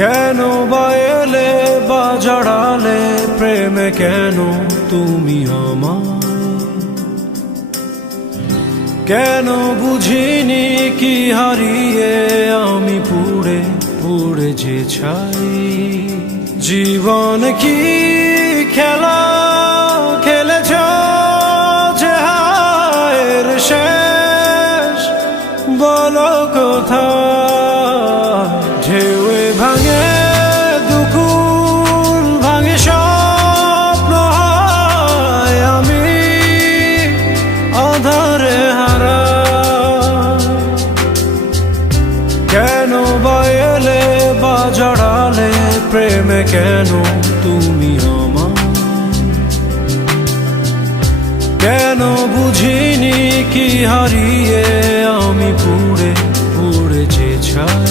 কেন বা এলে বা জড়ালে প্রেমে কেন তুমি আমায়? কেন বুঝিনি কি হারিয়ে আমি পুড়ে পুড়ে যে ছাই? জীবন কি খেলা খেলেছ যে হায়ের শেষ বলো কোথায়? ঢেউয়ে ভাঙে দুকুল ভাঙে স্বপ্ন হয় আমি আধারে হারা। কেন বা এলে বা জড়ালে প্রেমে কেন তুমি আমায়? কেন বুঝিনি কি হারিয়ে আমি পুড়ে পুড়ে যে ছাই?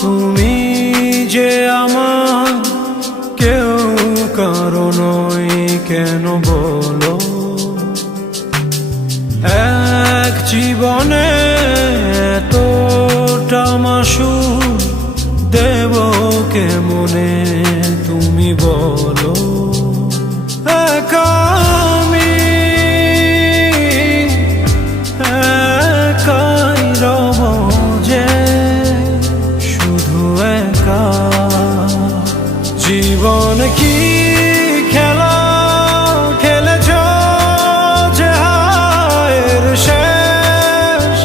তুমি যে আমার কেউ কারো নয় কেন বলো? এক জীবনে এতটা মাসুর দেব কেমনে তুমি বলো? একা আমি একাই রব যে জীবন কি খেলা খেলেছ যে হায়ের শেষ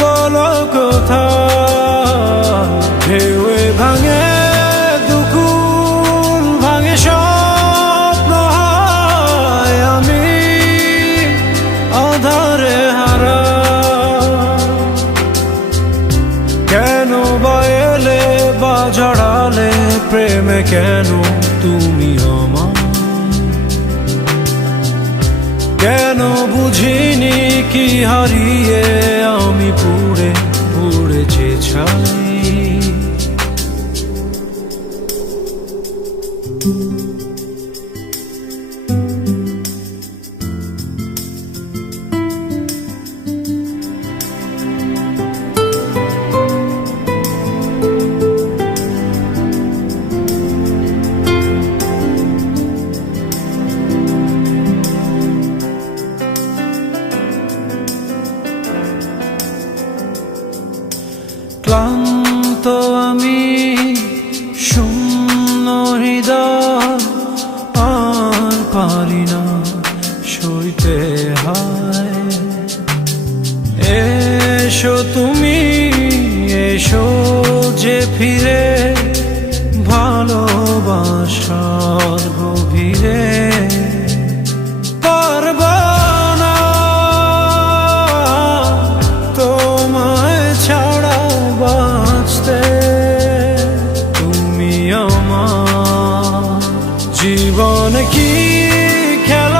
বলো কোথায়? ঢেউয়ে ভাঙে দুকুল ভাঙে স্বপ্ন হয় আমি আধারে হারা। কেন বা এলে বা জড়ালে প্রেমে কেন তুমি আমায়? কেন বুঝিনি কি হারিয়ে আমি পুড়ে পুড়ে যে ছাই? ক্লান্ত আমি শূন্য হৃদয় আর পারি না সইতে হায়। এসো তুমি এসো যে ফিরে ভালোবাসার গভীরে। পারবা না তোমায় ছাড়া বাঁচতে তুমি আমার। জীবন কি খেলা